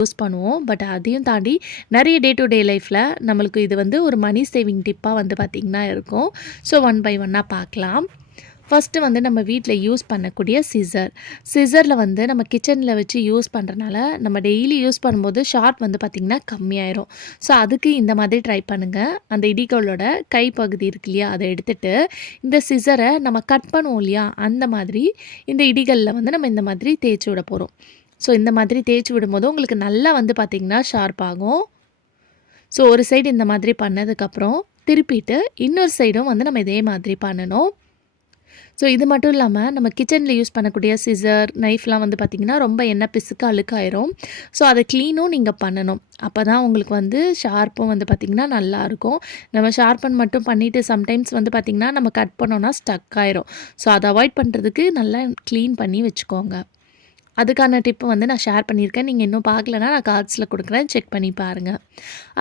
Use பண்ணுவோம். But அதையும் தாண்டி நிறைய டே டு டே லைஃப்பில் நம்மளுக்கு இது வந்து ஒரு மணி சேவிங் டிப்பாக வந்து பார்த்திங்கன்னா இருக்கும். ஸோ ஒன் பை ஒன்னாக பார்க்கலாம். ஃபஸ்ட்டு வந்து நம்ம வீட்டில் யூஸ் பண்ணக்கூடிய சிசரில் வந்து நம்ம கிச்சனில் வச்சு யூஸ் பண்ணுறனால நம்ம டெய்லி யூஸ் பண்ணும்போது ஷார்ப் வந்து பார்த்திங்கன்னா கம்மியாயிரும். ஸோ அதுக்கு இந்த மாதிரி ட்ரை பண்ணுங்கள். அந்த இடிகளோட கைப்பகுதி இருக்கு இல்லையா, அதை எடுத்துகிட்டு இந்த சிசரை நம்ம கட் பண்ணுவோம் இல்லையா, அந்த மாதிரி இந்த இடிகளில் வந்து நம்ம இந்த மாதிரி தேய்ச்சி விட போகிறோம். ஸோ இந்த மாதிரி தேய்ச்சி விடும்போது உங்களுக்கு நல்லா வந்து பார்த்திங்கன்னா ஷார்ப் ஆகும். ஸோ ஒரு சைடு இந்த மாதிரி பண்ணதுக்கப்புறம் திருப்பிட்டு இன்னொரு சைடும் வந்து நம்ம இதே மாதிரி பண்ணணும். ஸோ இது மட்டும் இல்லாமல் நம்ம கிச்சனில் யூஸ் பண்ணக்கூடிய சிசர், நைஃப்லாம் வந்து பார்த்திங்கன்னா ரொம்ப எண்ணெய் பிசுக்கு அழுக்காயிரும். ஸோ அதை க்ளீனும் நீங்கள் பண்ணணும். அப்போ தான் உங்களுக்கு வந்து ஷார்ப்பும் வந்து பார்த்திங்கன்னா நல்லாயிருக்கும். நம்ம ஷார்ப்பன் மட்டும் பண்ணிவிட்டு சம்டைம்ஸ் வந்து பார்த்திங்கன்னா நம்ம கட் பண்ணோன்னா ஸ்டக் ஆயிரும். ஸோ அதை அவாய்ட் பண்ணுறதுக்கு நல்லா க்ளீன் பண்ணி வச்சுக்கோங்க. அதுக்கான டிப்பு வந்து நான் ஷேர் பண்ணியிருக்கேன். நீங்கள் இன்னும் பார்க்கலன்னா நான் கார்ட்ஸில் கொடுக்குறேன், செக் பண்ணி பாருங்கள்.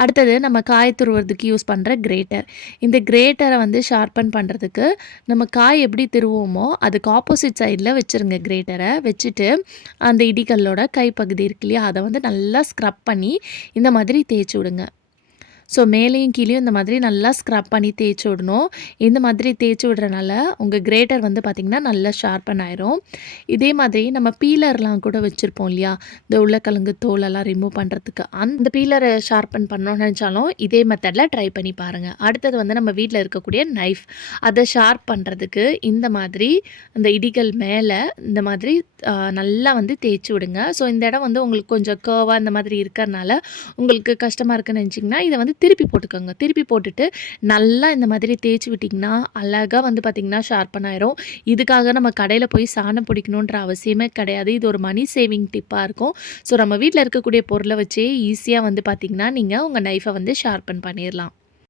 அடுத்தது நம்ம காய் துருவுறதுக்கு யூஸ் பண்ணுற கிரேட்டர். இந்த கிரேட்டரை வந்து ஷார்ப்பன் பண்ணுறதுக்கு நம்ம காய் எப்படி திருவோமோ அதுக்கு ஆப்போசிட் சைடில் வச்சுருங்க. கிரேட்டரை வச்சுட்டு அந்த இடிகல்லோட கைப்பகுதி இருக்கு இல்லையா, அதை வந்து நல்லா ஸ்க்ரப் பண்ணி இந்த மாதிரி தேய்ச்சி விடுங்க. ஸோ மேலேயும் கீழேயும் இந்த மாதிரி நல்லா ஸ்க்ரப் பண்ணி தேய்ச்சி விடணும். இந்த மாதிரி தேய்ச்சி விடுறனால உங்கள் கிரேட்டர் வந்து பார்த்திங்கன்னா நல்லா ஷார்ப்பன் ஆயிரும். இதே மாதிரி நம்ம பீலர்லாம் கூட வச்சுருப்போம் இல்லையா, இந்த உருளைக்கிழங்கு தோலெல்லாம் ரிமூவ் பண்ணுறதுக்கு, அந்த பீலரை ஷார்ப்பன் பண்ணணும்னு நினச்சாலும் இதே மெத்தடில் ட்ரை பண்ணி பாருங்கள். அடுத்தது வந்து நம்ம வீட்டில் இருக்கக்கூடிய நைஃப், அதை ஷார்ப் பண்ணுறதுக்கு இந்த மாதிரி அந்த இடிகள் மேலே இந்த மாதிரி நல்லா வந்து தேய்ச்சி விடுங்க. ஸோ இந்த இடம் வந்து உங்களுக்கு கொஞ்சம் கர்வாக இந்த மாதிரி இருக்கிறனால உங்களுக்கு கஷ்டமாக இருக்குன்னு நினச்சிங்கன்னா இதை வந்து திருப்பி போட்டுக்கோங்க. திருப்பி போட்டுட்டு நல்லா இந்த மாதிரி தேய்ச்சி விட்டிங்கன்னா அழகாக வந்து பார்த்திங்கன்னா ஷார்ப்பன் ஆயிரும். இதுக்காக நம்ம கடையில் போய் சாணம் பிடிக்கணுன்ற அவசியமே கிடையாது. இது ஒரு மணி சேவிங் டிப்பாக இருக்கும். ஸோ நம்ம வீட்டில் இருக்கக்கூடிய பொருளை வச்சே ஈஸியாக வந்து பார்த்திங்கன்னா நீங்கள் உங்கள் நைஃபை வந்து ஷார்ப்பன் பண்ணிடலாம்.